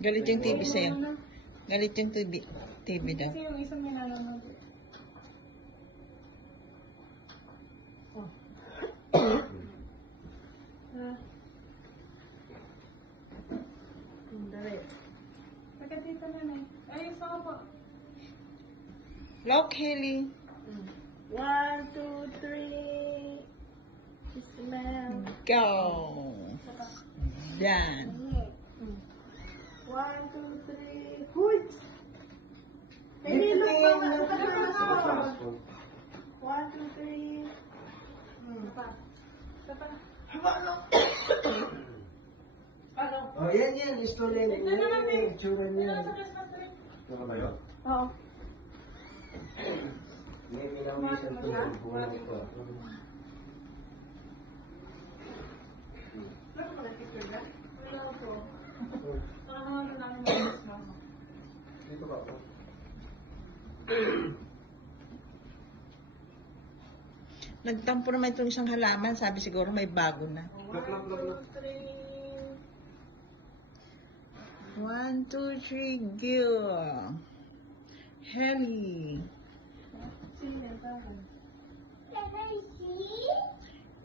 Galit yung TV sa'yo. Galit yung TV daw. Kasi yung isang nilalanood. Dali. Pagkatito na na. Ayos ako po. Lock, Haley. 1, 2, 3. Smell. Go. Done. 1, 2, 3. Huy! Nahilo pa nga. 1, 2, 3. Ano? Oh, yan. Istorya niya. Yung tsura niya. Ano ba yun? Oo. May pinangisan to. Buwan ito. Ano pala picture na? Wala po. Parang ano namin mga mama. Dito ba ako? Nagtampo naman itong isang halaman. Sabi siguro may bago na. 1, 2, 3, go. Haley.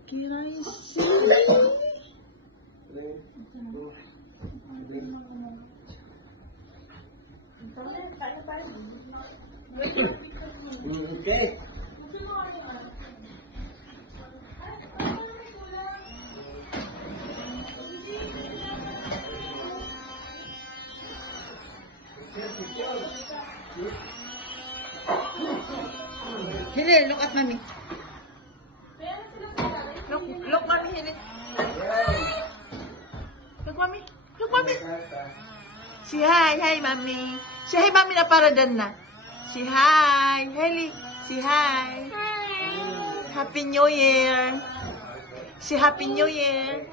Can I see? Okay. Haley, look at mommy. Look, mommy, Haley. Look, mommy. Look, mommy. Say hi. Hi, mommy. Say hi, mommy na para dan na. Say hi. Haley. Say hi. Happy New Year. Say Happy New Year.